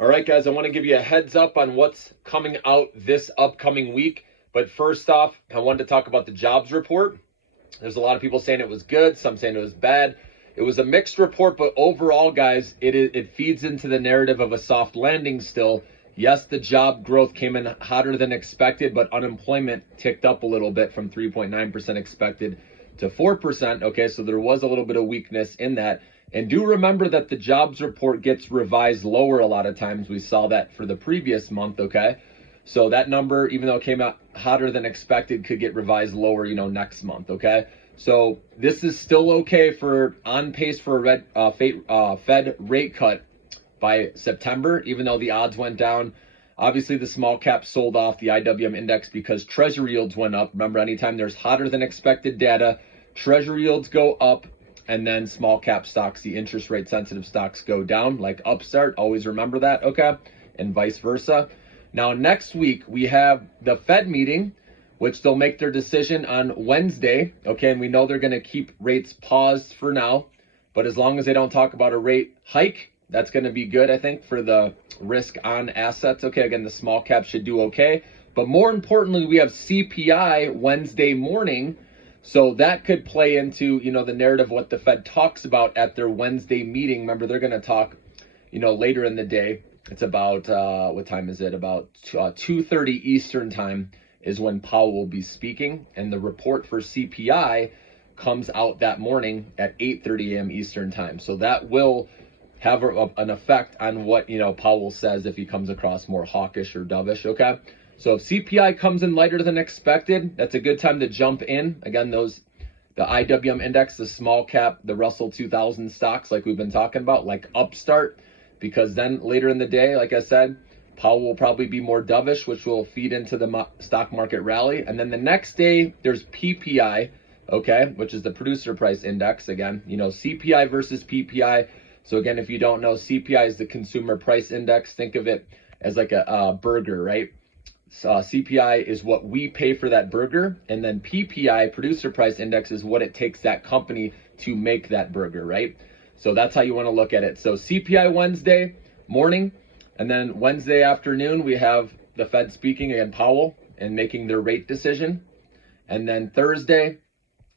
All right, guys, I want to give you a heads up on what's coming out this upcoming week. But first off, I wanted to talk about the jobs report. There's a lot of people saying it was good, some saying it was bad. It was a mixed report, but overall, guys, it feeds into the narrative of a soft landing still. Yes, the job growth came in hotter than expected, but unemployment ticked up a little bit from 3.9% expected to 4%. Okay, so there was a little bit of weakness in that. And do remember that the jobs report gets revised lower a lot of times. We saw that for the previous month, okay? So that number, even though it came out hotter than expected, could get revised lower, next month, okay? So this is still okay for on pace for a Fed rate cut by September, even though the odds went down. Obviously, the small cap sold off the IWM index because treasury yields went up. Remember, anytime there's hotter than expected data, treasury yields go up, and then small cap stocks, the interest rate sensitive stocks, go down, like Upstart. Always remember that, okay? And vice versa. Now, next week, we have the Fed meeting, which they'll make their decision on Wednesday, okay? And we know they're going to keep rates paused for now. But as long as they don't talk about a rate hike, that's going to be good, I think, for the risk on assets. Okay, again, the small cap should do okay. But more importantly, we have CPI Wednesday morning. So that could play into, the narrative, what the Fed talks about at their Wednesday meeting. Remember, they're going to talk, later in the day. It's about, what time is it? About 2:30 Eastern time is when Powell will be speaking. And the report for CPI comes out that morning at 8:30 a.m. Eastern time. So that will have an effect on what, Powell says if he comes across more hawkish or dovish, okay? So if CPI comes in lighter than expected, that's a good time to jump in. Again, the IWM index, the small cap, the Russell 2000 stocks like we've been talking about, like Upstart, because then later in the day, like I said, Powell will probably be more dovish, which will feed into the stock market rally. And then the next day, there's PPI, okay, which is the producer price index. Again, CPI versus PPI. So again, if you don't know, CPI is the consumer price index. Think of it as like a burger, right? CPI is what we pay for that burger, and then PPI, producer price index, is what it takes that company to make that burger, right? So that's how you want to look at it. So CPI Wednesday morning, and then Wednesday afternoon, we have the Fed speaking, again, Powell, and making their rate decision. And then Thursday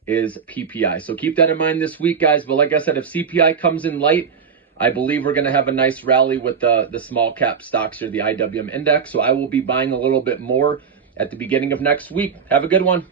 is PPI. So keep that in mind this week, guys. But like I said, if CPI comes in light, I believe we're going to have a nice rally with the small cap stocks or the IWM index. So I will be buying a little bit more at the beginning of next week. Have a good one.